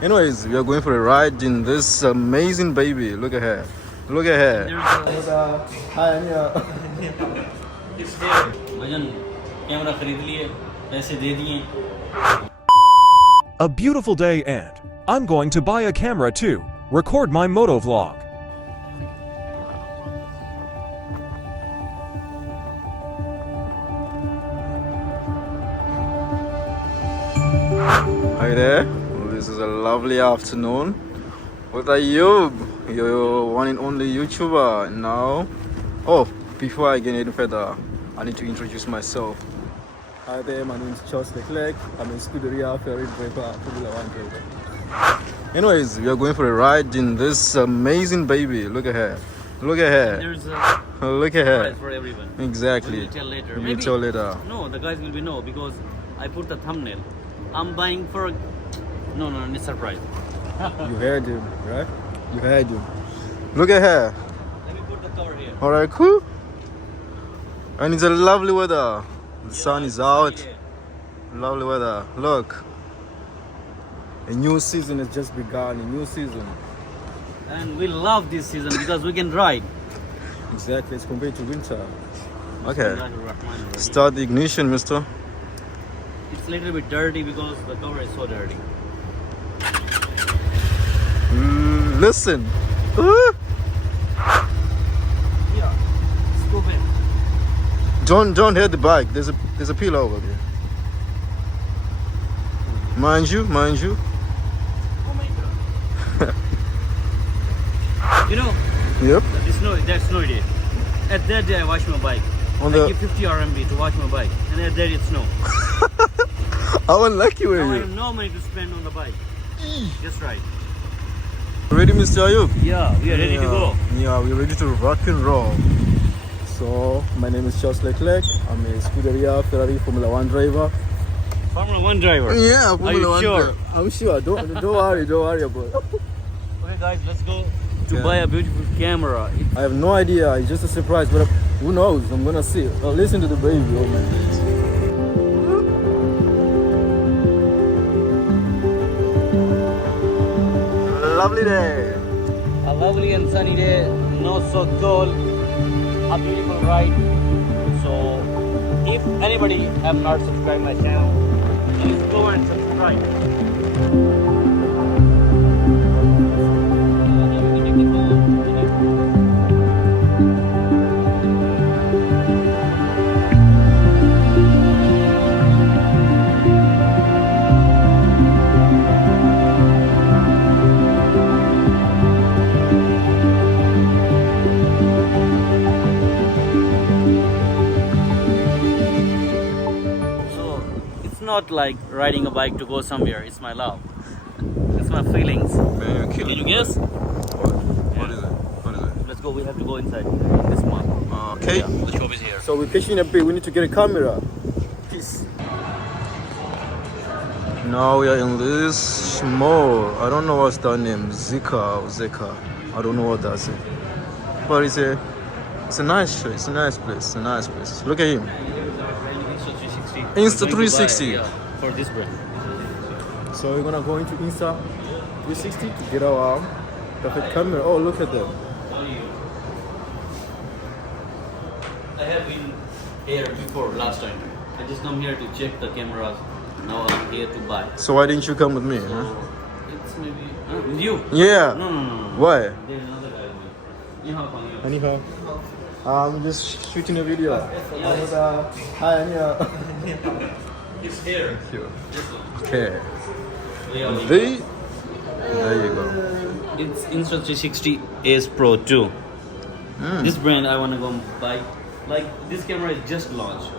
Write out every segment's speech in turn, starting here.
Anyways, we are going for a ride in this amazing baby. Look at her. Look at her. Hi, Anya. A beautiful day and I'm going to buy a camera to record my moto vlog. Hi there. This is a lovely afternoon with Ayub, your one and only YouTuber. Now, before I get any further, I need to introduce myself. Hi there, my name is Charles Leclerc. I'm a Scuderia Ferry driver, Formula 1 driver. Anyways, we are going for a ride in this amazing baby. Look at her. Look at her. There's Look at her. surprise for everyone. Exactly. We'll tell later. We'll Maybe- tell later. No, the guys will be no because I put the thumbnail. I'm buying for. No, it's surprise. You heard him, right? You heard him. Look at her. Let me put the cover here. Alright, cool. And it's a lovely weather. The sun is out. Yeah. Lovely weather. Look. A new season has just begun. A new season. And we love this season because we can ride. Exactly. It's compared to winter. Okay. It's Start the ignition, mister. a little bit dirty because the cover is so dirty. Listen. Yeah. Scoop it. Don't hit the bike. There's a pillar over there. Mind you. Oh my god. You know, Yep. that's snow day. At that day I wash my bike. On I the. give 50 RMB to wash my bike. And at that it's snow. How unlucky were Now I you? have no money to spend on the bike. Just right. Ready, Mr. Ayub? Yeah, we are ready to go. Yeah, we're ready to rock and roll. So, my name is Charles Leclerc. I'm a Scuderia Ferrari Formula 1 driver. Formula 1 driver. Yeah, Are Formula you 1 sure? driver. I'm sure. Don't worry about it. Okay guys, let's go to Yeah. buy a beautiful camera. I have no idea. It's just a surprise, but who knows? I'm gonna see. Listen to the baby. Oh my goodness. Lovely day. A lovely and sunny day, not so cold, a beautiful ride. So if anybody have not subscribed my channel, please go and subscribe. So it's not like riding a bike to go somewhere. It's my love. It's my feelings. Man, you're killing Can you me. guess? What is it? What is it? Let's go. We have to go inside this month. Okay. Yeah, the shop is here. So we're catching a bit. We need to get a camera. Peace. Now we are in this mall. I don't know what's that name. Zika or Zeka. I don't know what that's it. But it's a nice place. It's a nice place. It's a nice place. Look at him. Insta360. Insta360. Yeah, for this brand. So we're gonna go into Insta360 to get our perfect camera. Oh, look at them. I have been here before last time. I just come here to check the cameras. Now I'm here to buy. So why didn't you come with me? So Huh? it's maybe with you. Yeah. No. Why? There's another guy with me. Anyhow, I'm just shooting a video. Hi, Anya. He's here. Okay. Yeah. There you go. It's Insta360 Ace Pro 2. This brand I want to go buy. Like this camera is just launched.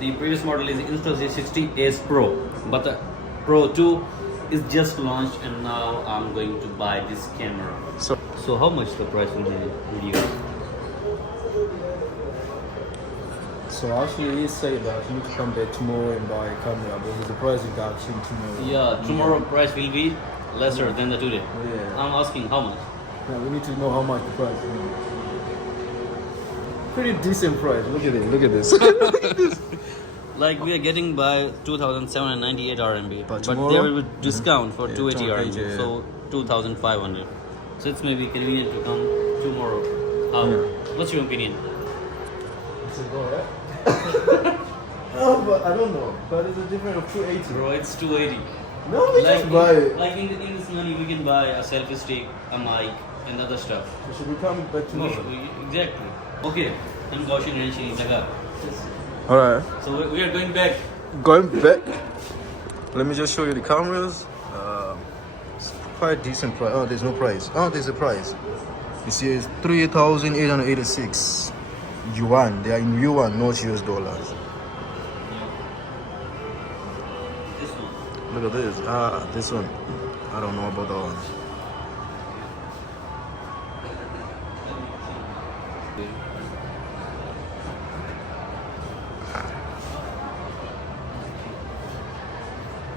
The previous model is Insta360 Ace Pro, but the Pro 2 is just launched, and now I'm going to buy this camera. So how much the price will be with you? So actually, he said that you need to come back tomorrow and buy a camera, but with the price you got tomorrow. Yeah, tomorrow price will be lesser than the today. Yeah. I'm asking how much. Yeah, we need to know how much the price is. Pretty decent price. Look at it. Look at this. Like we are getting by 2,798 RMB, But but tomorrow? there will be discount for Yeah, 280 RMB, 280, yeah. so 2,500. So it's maybe convenient to come tomorrow. How? Yeah. What's your opinion? Oh, but I don't know. But it's a difference of 280. Bro, it's 280. No, we Like, just buy it. like in this money, we can buy a selfie stick, a mic, and other stuff. So should we come back tomorrow? Exactly. Okay. I'm Gaushin and Shini. Alright. So we are going back. Going back. Let me just show you the cameras. It's quite decent price. Oh, there's no price. Oh, there's a price. You see, it's 3,886 yuan. They are in yuan, not US dollars. This one. Look at this. Ah, this one. I don't know about that one.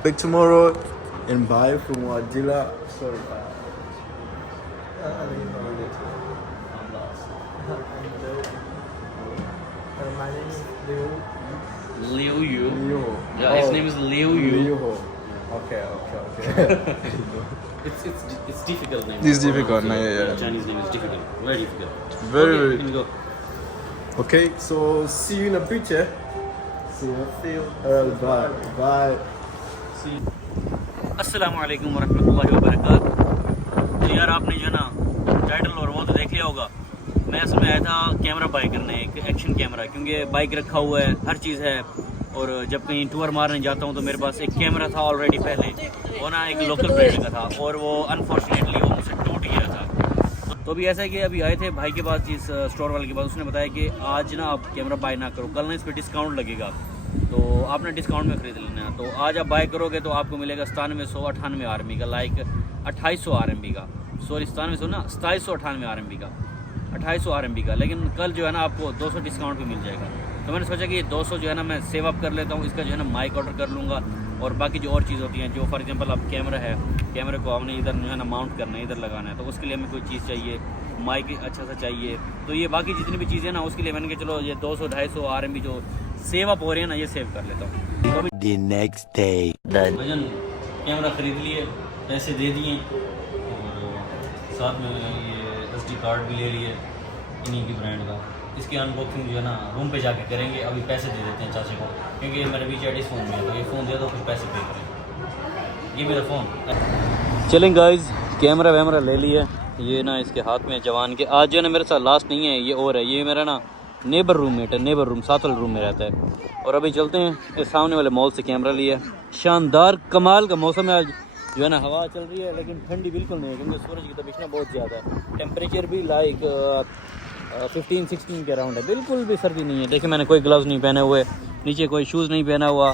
Back tomorrow and buy from Wadila. Sorry. My name is Liu Yu. Leo. Yeah, his name is Liu Yu. Leo. Okay. It's difficult name. It's difficult, yeah. Chinese name is difficult. Very difficult. Very, Okay, very. can we go? Okay, so see you in a picture. See you. Bye. Bye. See. अस्सलाम वालेकुम वरहमतुल्लाहि वबरकातुहू। तो यार आपने जो है ना title और वो तो देख लिया होगा। मैं असल में आया था कैमरा बाय करने, एक एक्शन कैमरा, क्योंकि बाइक रखा हुआ है, हर चीज़ है। और जब कहीं टूर मारने जाता हूँ तो मेरे पास एक कैमरा था ऑलरेडी पहले, वो ना एक लोकल ब्रांड का था और वो अनफॉर्चुनेटली वो मुझसे टूट गया था। तो अभी ऐसा है कि अभी आए थे भाई के पास, इस स्टोर वाले के पास। उसने बताया कि आज ना आप कैमरा बाय ना करो, कल ना इस पर डिस्काउंट लगेगा, तो आपने डिस्काउंट में ख़रीद लेना है। तो आज आप बाय करोगे तो आपको मिलेगा 9798 RMB का, लाइक 2800 RMB का, सॉरी 9700 ना 2798 RMB का, 2800 RMB का। लेकिन कल जो है ना आपको 200 डिस्काउंट भी मिल जाएगा। तो मैंने सोचा कि 200 जो है ना मैं सेव अप कर लेता हूँ, इसका जो है ना माइक ऑर्डर कर लूँगा और बाकी जो और चीज़ होती हैं, जो फॉर एग्जांपल अब कैमरा है, कैमरे को हमने इधर जो है ना माउंट करना है, इधर लगाना है, तो उसके लिए हमें कोई चीज़ चाहिए, माइक अच्छा सा चाहिए। तो ये बाकी जितनी भी चीज़ें ना उसके लिए मैंने कहा चलो ये 200-250 RMB जो सेव अप हो रहे हैं ना, ये सेव कर लेता हूँ। The next day. Bhajan camera ख़रीद लिए, पैसे दे दिए और साथ में ये SD कार्ड भी ले लिए इन्हीं की ब्रांड का। इसकी अनबॉक्सिंग जो है ना रूम पे जाके करेंगे। अभी पैसे दे देते हैं चाचे को, क्योंकि मेरे वीचार्ट इस फ़ोन में है, तो ये फ़ोन दे दो, कुछ पैसे पे करें। ये मेरा फ़ोन। चलें गाइस, कैमरा वैमरा ले लिया, ये ना इसके हाथ में जवान के। आज जो है ना मेरे साथ लास्ट नहीं है, ये और है, ये मेरा ना नेबर रूममेट है, नेबर रूम, साथ वाले रूम में रहता है। और अभी चलते हैं इस सामने वाले मॉल से कैमरा लिया। शानदार कमाल का मौसम है आज, जो है ना हवा चल रही है, लेकिन ठंडी बिल्कुल नहीं है, क्योंकि सूरज की तपिश ना बहुत ज़्यादा है। टेम्परेचर भी लाइक 15-16 के अराउंड है, बिल्कुल भी सर्दी नहीं है। देखिए मैंने कोई ग्लव्स नहीं पहने हुए, नीचे कोई शूज़ नहीं पहना हुआ,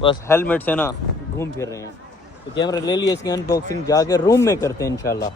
बस हेलमेट से ना घूम फिर रहे हैं। तो कैमरा ले लिया, इसकी अनबॉक्सिंग जाके रूम में करते हैं इंशाल्लाह।